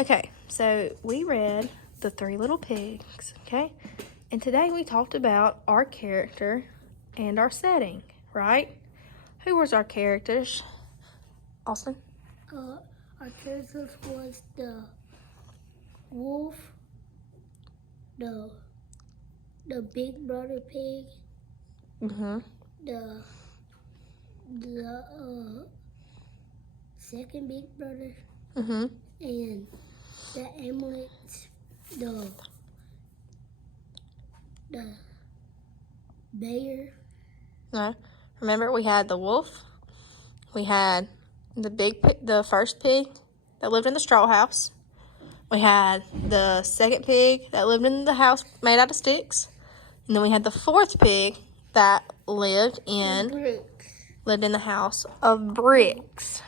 Okay, so we read The Three Little Pigs, okay? And today we talked about our character and our setting, right? Who was our characters? Austin? Our characters was the wolf, the big brother pig, Mm-hmm. the second big brother, Mm-hmm. and the ambulance, the bear. No. Remember, we had the wolf. We had the first pig that lived in the straw house. We had the second pig that lived in the house made out of sticks. And then we had the fourth pig that lived in the house of bricks.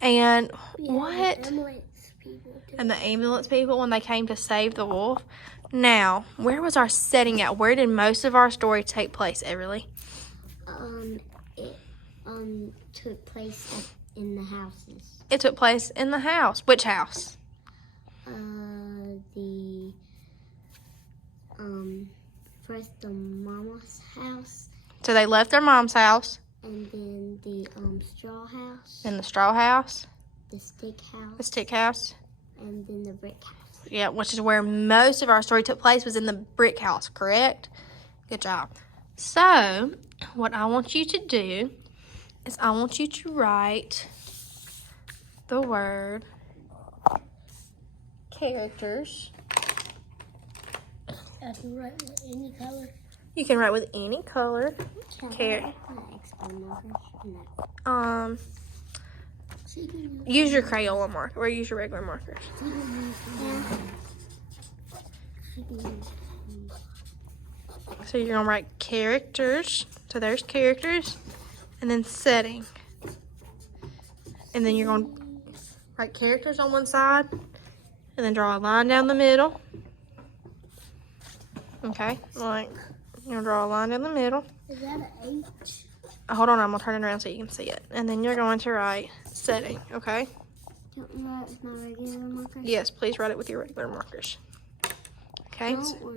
And what? The ambulance people too. And the ambulance people when they came to save the wolf. Now, where was our setting at? Where did most of our story take place, Everly? It took place in the houses. It took place in the house. Which house? First the mama's house, So they left their mom's house. and then the straw house, And the straw house. the stick house, The stick house. and then the brick house. Yeah, which is where most of our story took place, was in the brick house, correct? Good job. So, what I want you to do is I want you to write the word characters. I can write with any color. You can write with any color. Use your Crayola marker or use your regular markers. So you're gonna write characters. So there's characters, and then setting. And then you're gonna write characters on one side, and then draw a line down the middle. Okay, like you're gonna draw a line down the middle. Is that an H? Hold on, I'm gonna turn it around so you can see it. And then you're going to write setting, okay? Don't write with my regular marker? Yes, please write it with your regular markers. Okay? Or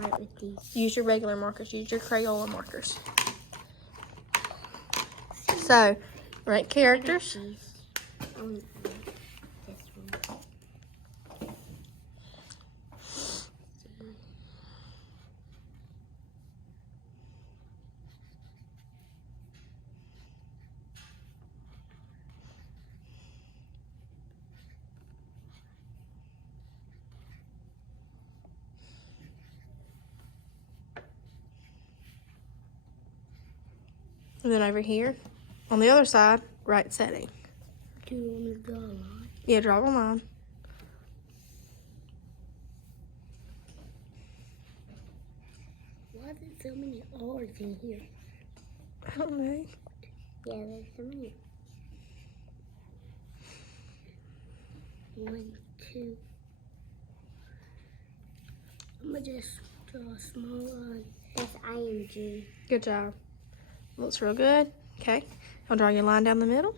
write with these. Use your regular markers. Use your Crayola markers. So, write characters. This one. And then over here, on the other side, write setting. Do you want me to draw a line? Yeah, draw a line. Why are there so many R's in here? I don't know. Yeah, there's so many. 1, 2. I'm gonna just draw a small line. That's ING. Good job. Looks real good. Okay. I'll draw your line down the middle.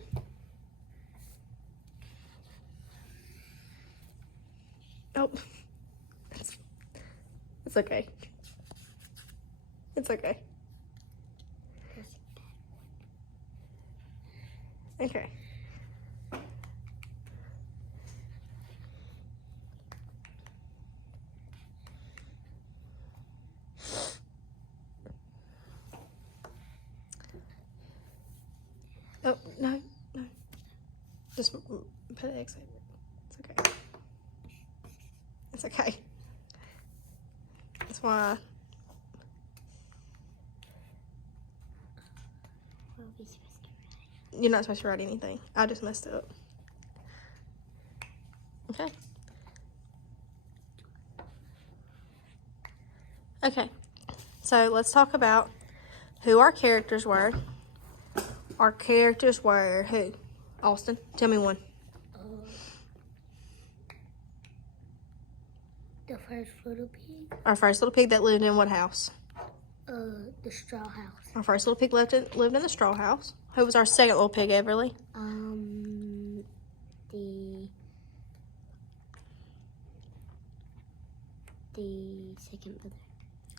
Oh. It's okay. It's okay. Okay. Oh, no. Just put an X over it. It's okay. It's okay. That's why. What are we supposed to write? You're not supposed to write anything. I just messed it up. Okay. Okay. So let's talk about who our characters were. Our characters were who? Austin, tell me one. The first little pig. Our first little pig that lived in what house? The straw house. Our first little pig lived in the straw house. Who was our second little pig, Everly? The The second brother.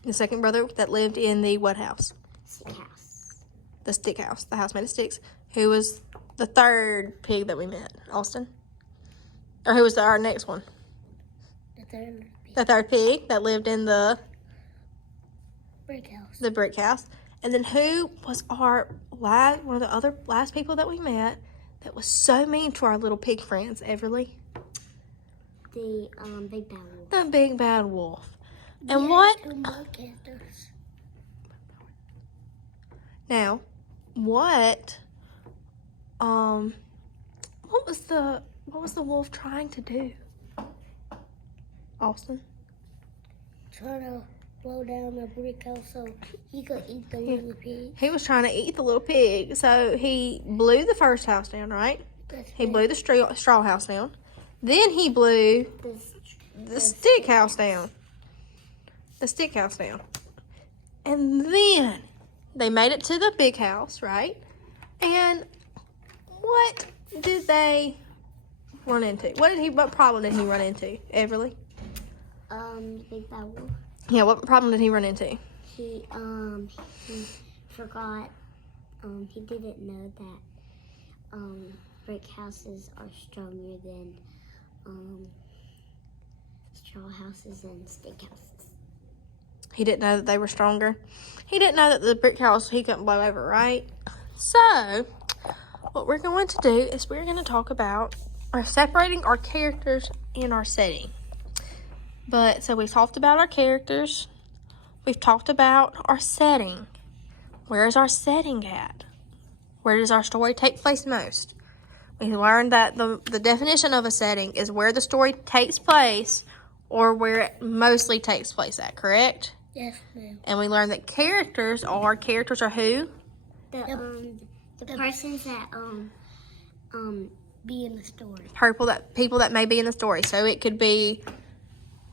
The second brother that lived in the what house? Stick house. The stick house. The house made of sticks. Who was the third pig that we met? Austin? Or who was our next one? The third. The third pig that lived in the Brick house. the brick house. And then who was our one of the other last people that we met that was so mean to our little pig friends, Everly? The big bad wolf. The big bad wolf. And Yeah, what? 2 more characters. Now, what was the wolf trying to do? Austin? Trying to blow down the brick house so he could eat the little pig. He was trying to eat the little pig, so he blew the first house down, right? He blew the straw house down. Then he blew the stick house down. The stick house down. And then they made it to the big house, right? And what did they run into? What problem did he run into, Everly? Big bad wolf. Yeah, what problem did he run into? He forgot. He didn't know that brick houses are stronger than straw houses and stick houses. He didn't know that they were stronger. He didn't know that the brick house he couldn't blow over, right? So, what we're going to do is we're going to talk about separating our characters in our setting. So we've talked about our characters. We've talked about our setting. Where is our setting at? Where does our story take place most? We learned that the definition of a setting is where the story takes place or where it mostly takes place at, correct? Yes, ma'am. And we learned that characters are who? The persons that be in the story. People that may be in the story. So it could be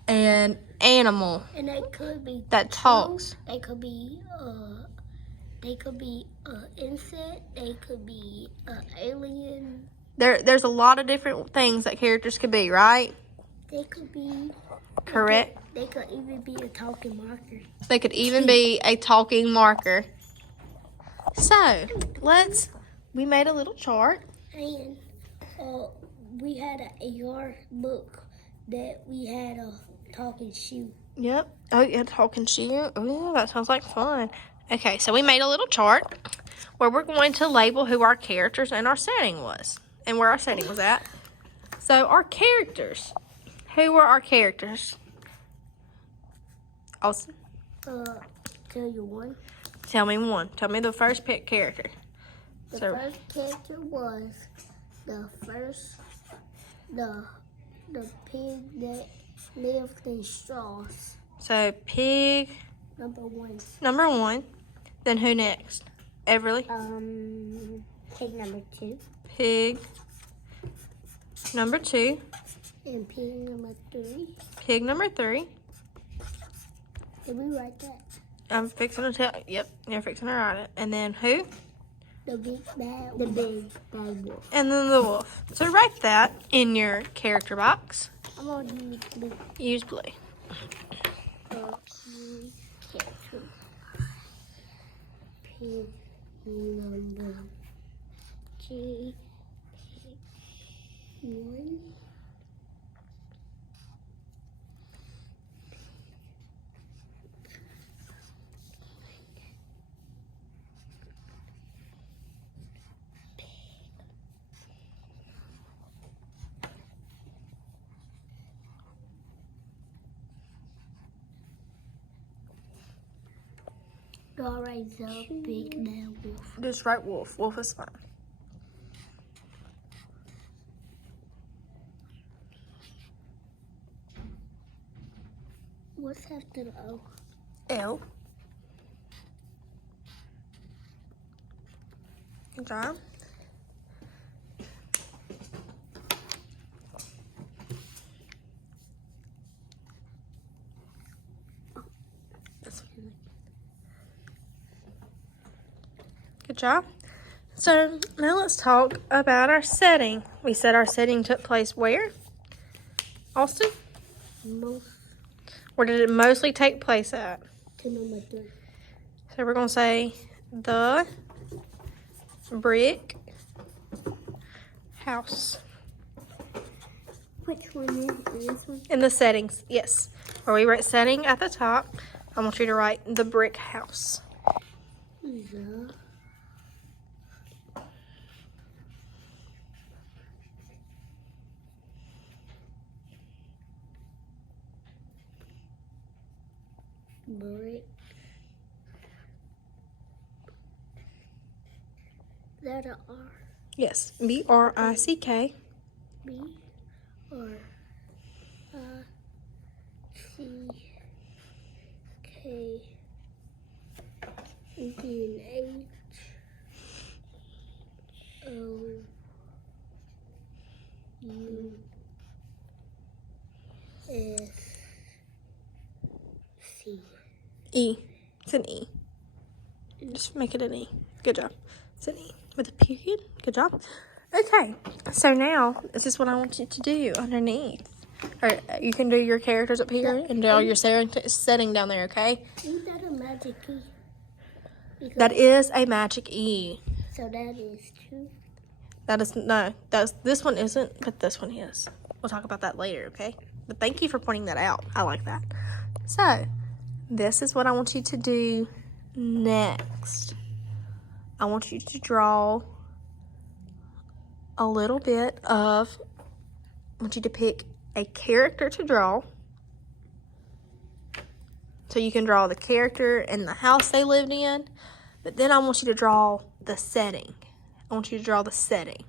an animal And they could be that talks. They could be insect. They could be alien. There's a lot of different things that characters could be, right? They could be Correct. They could even be a talking marker. They could even be a talking marker. So, we made a little chart. And we had an AR book that we had a talking shoe. Yep. Oh, yeah, talking shoe. Oh, yeah, that sounds like fun. Okay, so we made a little chart where we're going to label who our characters and our setting was. And where our setting was at. So, our characters. Who were our characters? Austin? Tell you one. Tell me one. Tell me the first pick character. The first character was the pig that lived in straws. So, pig. Number 1. Then who next? Everly? Pig number 2. Pig. Number 2. And pig number 3. Pig number 3. Did we write that? I'm fixing to tell. Yep, you're fixing to write it. And then who? The big bad wolf. And then the wolf. So write that in your character box. I'm going to use blue. Use blue. Character. Pig number 1. All right, the big bad wolf. Just write wolf. Wolf is fine. What's after the O? L. Good job. Good job. So now let's talk about our setting. We said our setting took place where? Austin? Where did it mostly take place at? To number 3. So we're going to say the brick house. Which one is this one? In the settings, yes. Where we write setting at the top, I want you to write the brick house. The brick. Is that an R? Yes, B-R-I-C-K. B R I C K and then H O U S C. E. It's an E. Just make it an E. Good job. It's an E with a period. Good job. Okay, so now this is what I want you to do underneath. Or you can do your characters up here and do all your setting down there, okay? Isn't that a magic key? Because That is a magic E. so that is 2. That is, no, this one isn't, but this one is. We'll talk about that later, okay? But thank you for pointing that out. I like that. So, this is what I want you to do next. I want you to draw a little bit of, I want you to pick a character to draw. So you can draw the character and the house they lived in, but then I want you to draw the setting. I want you to draw the setting.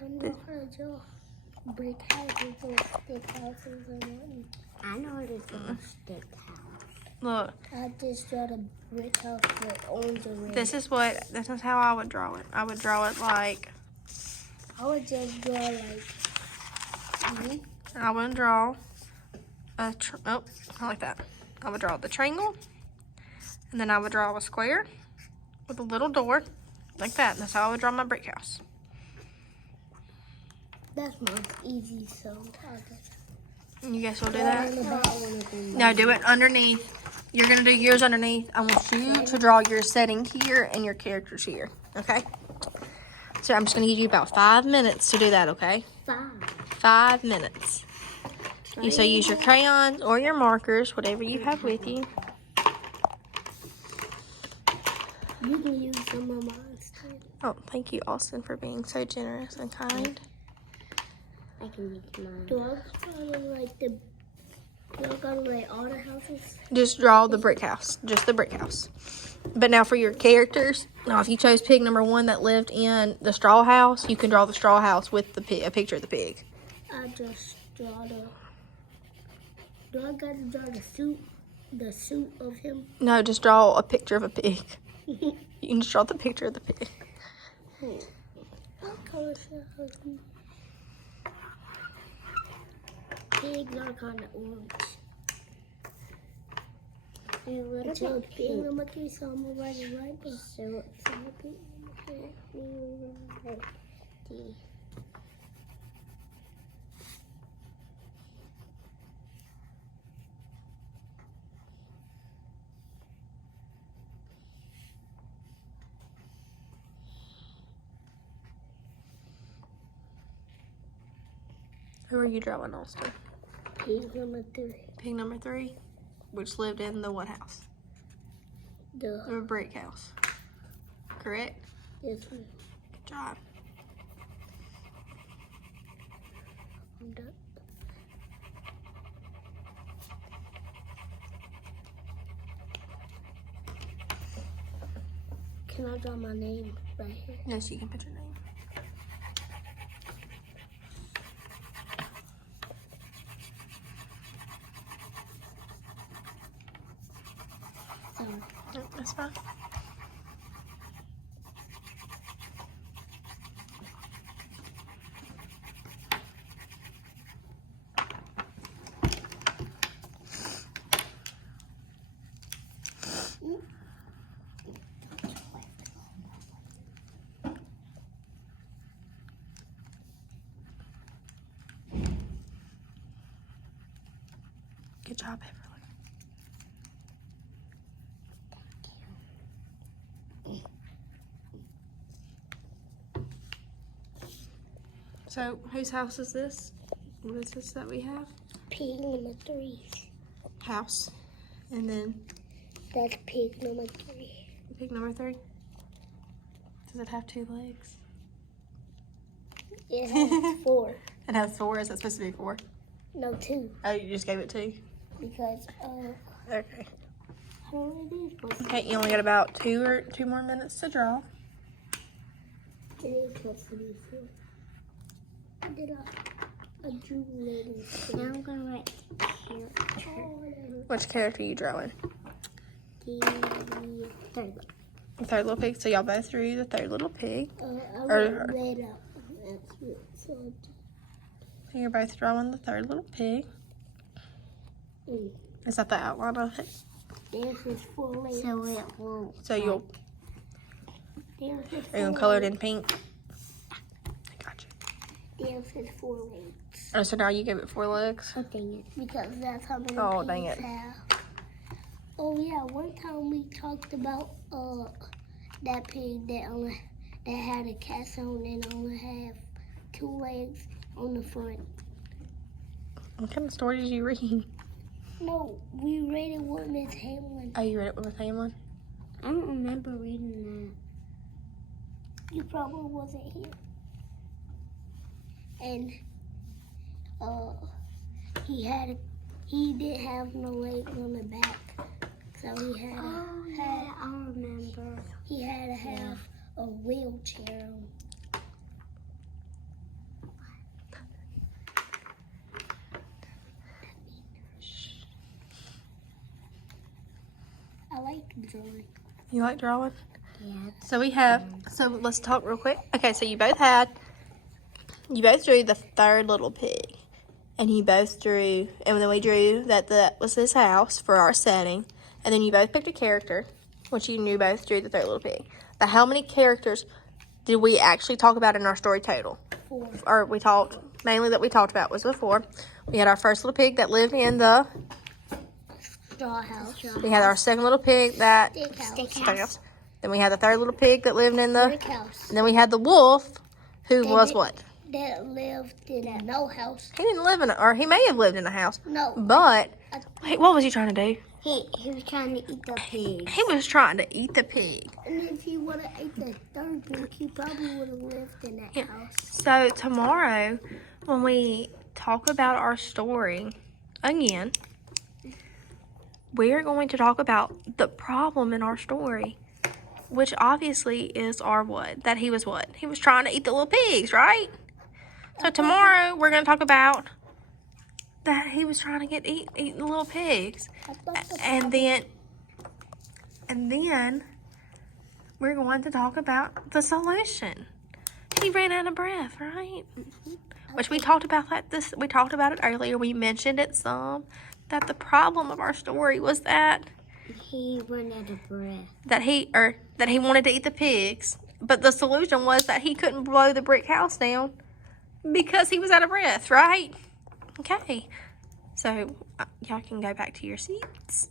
I don't know how to draw brick houses or stick houses or nothing. I know how to draw stick house. Look, I just draw the brick house with orange and red. this is how I would draw it. I would draw it like, I would just draw like I would draw a, not like that. I would draw the triangle, and then I would draw a square with a little door, like that. That's how I would draw my brick house. that's mine's easy, so I'll just You guys will do that? that. No, do it underneath. You're going to do yours underneath. I want you to draw your setting here and your characters here, okay? So I'm just going to give you about 5 minutes to do that, okay? 5. 5 minutes. You so use your crayons or your markers, whatever you have with you. You can use some of mine too. Oh, thank you, Austin, for being so generous and kind. I can use mine. Do I gotta like the? Do I gotta like all the houses? Just draw the brick house, just the brick house. But now for your characters, now if you chose pig number 1 that lived in the straw house, you can draw the straw house with the pig, a picture of the pig. I just draw the. Do I gotta draw the suit? The suit of him? No, just draw a picture of a pig. You can just draw the picture of the pig. What color should I be? Pigs are kind of orange. It's a pig number 3, so I'm gonna write it right there. So pig number 3. Who are you drawing, Austin? Pig number 3. Pig number 3, which lived in the what house? The The brick house. Correct? this one. Good job. I'm done. Can I draw my name right here? Yes, you can put your name. Sorry. That's fine. Good Good job, Everly. So, whose house is this? What is this that we have? Pig number 3. House. And then That's pig number 3. pig number 3. Does it have 2 legs? It has 4. It has 4. Is that supposed to be 4? No, 2. Oh, you just gave it 2? Because, Okay. how are these supposed to Okay, you only got about 2 more minutes to draw. It is supposed to be 4. I did a drew lady. Now I'm going to write character. Which character are you drawing? The 3rd one. The 3rd little pig. So y'all both drew the 3rd little pig. I Or- wrote red up. That's it. So, So you're both drawing the 3rd little pig. Is that the outline of it? there's his 4 legs. So it won't. So you'll, There's his are you gonna color it in pink? I got you. There's his 4 legs. Oh, so now you gave it 4 legs? Oh, dang it. Because that's how many Oh, pigs dang it. have. Oh, yeah. One time we talked about that pig that had a cast on and only have 2 legs on the front. What kind of story did you read? No, we read it with Miss Hamlin. Oh, you read it with Miss Hamlin? I don't remember reading that. You probably wasn't here. And he didn't have no legs on the back, so he had I remember. He had to have a wheelchair on. I like drawing. You like drawing? Yeah. So we have, so let's talk real quick. Okay, so you both drew the 3rd little pig. And you both drew, and then we drew that was his house for our setting. And then you both picked a character, which you knew both drew the 3rd little pig. But how many characters did we actually talk about in our story total? 4. Or we talked, mainly that we talked about was before. We had our first little pig that lived in the, Straw house. we had our 2nd little pig that, Steakhouse. then we had the 3rd little pig that lived in the, Brick house. and then we had the wolf, who was what? That lived in no house. He didn't live in or he may have lived in a house. No. But, wait, what was he trying to do? He was trying to eat the pig. He was trying to eat the pig. And if he would have ate the 3rd pig, he probably would have lived in that house. So tomorrow, when we talk about our story again, we're going to talk about the problem in our story, which obviously is our what? That he was what? He was trying to eat the little pigs, right? So tomorrow, we're going to talk about that he was trying to eat the little pigs. And then we're going to talk about the solution. He ran out of breath, right? Which we talked about we talked about it earlier. We mentioned it some, that the problem of our story was that He ran out of breath. that he wanted to eat the pigs, but the solution was that he couldn't blow the brick house down because he was out of breath, right? Okay. So y'all can go back to your seats.